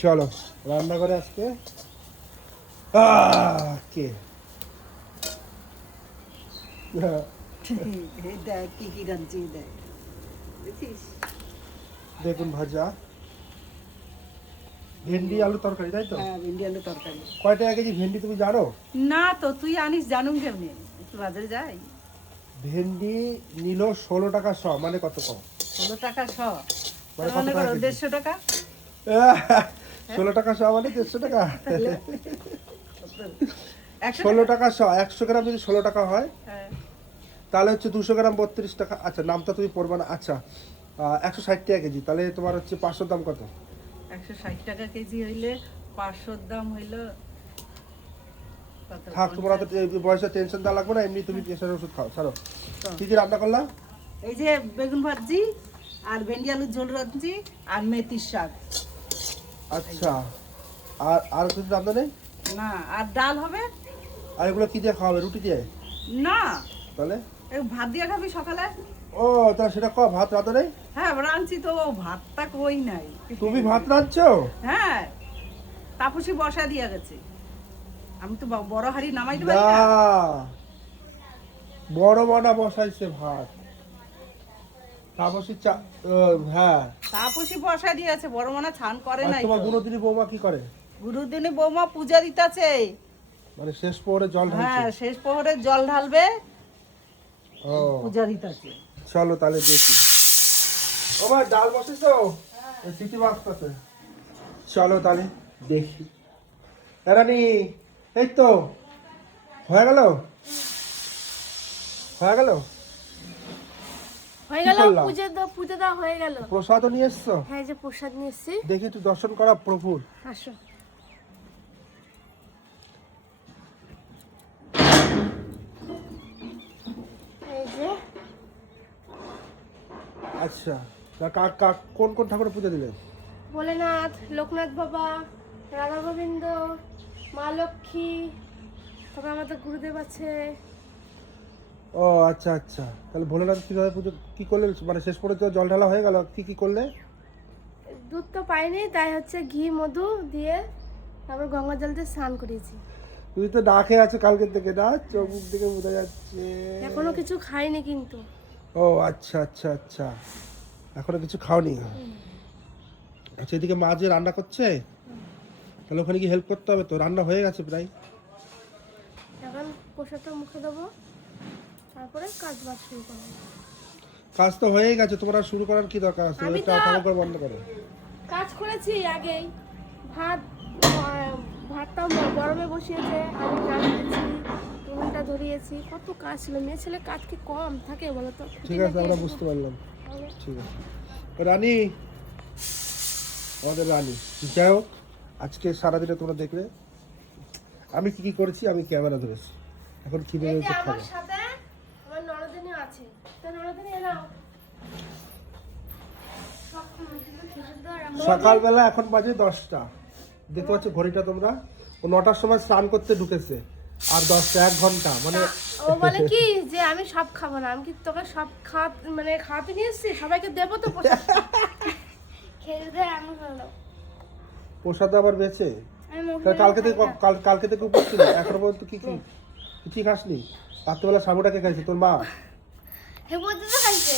চলো রান্না করে আজকে কে দেখুন ভাজা ভেন্ডি আলু তরকারি, তাই তো? ভেন্ডি আলু তরকারি। কয় টাকা কেজি ভেন্ডি তুমি জানো? না তো, তুই আনিস জানুম কেমনি, একটু বাজারে যাই। ভেন্ডি নিল 16 টাকা শ, মানে কত কম? 16 টাকা শ, মানে মানে কত টাকা? 150 টাকা। 16 টাকা শ মানে 150 টাকা। 100 16 টাকা শ, 100 গ্রাম যদি 16 টাকা হয় হ্যাঁ। তাহলে হচ্ছে 200 গ্রাম 32 টাকা। আচ্ছা নামটা তুমি পড়বা না। আচ্ছা 160 টাকা কেজি, তাহলে তোমার হচ্ছে 500 দাম কত? 160 টাকা কেজি হইলে 500 দাম হইল কত? থাক, তোমার তো বয়সে টেনশন দেওয়া লাগবে না, এমনি তুমি প্রেশারের ওষুধ খাও। ছাড়ো, কি কি রান্না করলা? এই যে বেগুন ভাজি আর ভেন্ডি আলুর ঝোল রাঁধছি আর মেথির শাক। আচ্ছা, আর কিছু রান্না নেই? না, আর ডাল হবে। আর এগুলো কি দিয়ে খাওয়াবে? রুটি দিয়ে? না, তাহলে এই ভাত দিয়ে খাবি সকালে। ও তাহলে সেটা কো, ভাত রাঁধো নেই? হ্যাঁ রাঁধছি তো, ভাতটা কই নাই। তুমি ভাত রাঁধছো? হ্যাঁ, তাপসী বসা দিয়া গেছে, আমি তো বড় হাড়ি নামাই দিতে পারি না, না। বড় মানা বসাইছে ভাত। তাপসী চা, হ্যাঁ তাপসী বসা দিয়েছে, বড় মনা ছান করে আর নাই। তোমার গুণদিনী বৌমা কি করে? গুরুদিনী বৌমা পূজা দিতেছে। মানে শেষ প্রহরে জল হ্যাঁ, ঢালছে? শেষ প্রহরে জল ঢালবে, ও পূজা দিতেছে। চলো তাহলে দেখি। ও ভাই ডাল বসেছো? সিটি বাজতেছে। চলো তাহলে দেখি। রানী এই তো হয়ে গেল, হয়ে গেল, হয়ে গেল। কি করলা? পূজা দাও হয়ে গেল। প্রসাদও নিয়ে এসছো? হ্যাঁ, যে প্রসাদ নিয়ে এসেছি। দেখি একটু দর্শন করা প্রভুর। আসো। এই যে আচ্ছা, কোন কোন ঠাকুরের পূজা দিলেন? ভোলেনাথ, লোকনাথ বাবা, রাধা গোবিন্দ, মা লক্ষ্মী, তারপর আমাদের গুরুদেব আছে। ও আচ্ছা আচ্ছা, তাহলে ভোলেনাথ কিভাবে পুজো কি করলেন? মানে শেষ পর্যন্ত জল ঢালা হয়ে গেল, কি কি করলে? দুধ তো পাইনি, তাই হচ্ছে ঘি মধু দিয়ে তারপর গঙ্গা জল দিয়ে স্নান করিয়েছি। তুই তো না খেয়ে আছো কালকের থেকে, না চোখ মুখ থেকে বোঝা যাচ্ছে। এখনো কিছু খাইনি কিন্তু। ও আচ্ছা আচ্ছা আচ্ছা, এখনো কিছু খাওনি? আচ্ছা, এদিকে মা যে রান্না করছে, তাহলে ওখানে কি হেল্প করতে হবে? তো রান্না হয়ে গেছে প্রায়। এখন প্রসাদটা মুখে দেবো, তারপরে কাজ বাজ শুরু করবো। কাজ তো হয়ে গেছে, তোমার আর শুরু করার কি দরকার আছে? আমি এটা তো- ঠাকুর করে বন্ধ করো। কাজ করেছি আগেই, ভাতটা গরমে বসিয়েছে, আমি রান্নাছি, উনুনটা ধরিয়েছি, কত কাজ ছিল। মেয়ে ছেলে কাজ কি কম থাকে বলো তো? ঠিক আছে, আমরা বুঝতে পারলাম। ঠিক আছে রানী, আমাদের রানী। যাই হোক, আজকে সারাদিনে তোমরা দেখলে আমি কি কি করেছি। আমি ক্যামেরা ধরেছি, এখন কি এই যে বেরোচ্ছে আমার খাবো। সাথে আমার ননদিনী আছে, তো ননদিনী এলাও। সকালবেলা এখন বাজে 10টা, দেখতে পাচ্ছ ঘড়িটা তোমরা? ও 9টার সময় স্নান করতে ঢুকেছে, আর 10টা 1 ঘন্টা মানে। ও বলে কি যে আমি সব খাবো না, আমি কি তোকে সব খাওয়াতে নিয়ে এসেছি, সবাইকে দেবো তো প্রসাদ। খেয়ে দে, আমি ভালো। প্রসাদ আবার বেঁচে? আমি মুখে তাহলে কালকে থেকে উপোস ছিল, এখনো পর্যন্ত কি কি খাসনি? রাত্রেবেলা সাবুটাকে খাইছে তোর মা? হে বলতে তো খাইছে।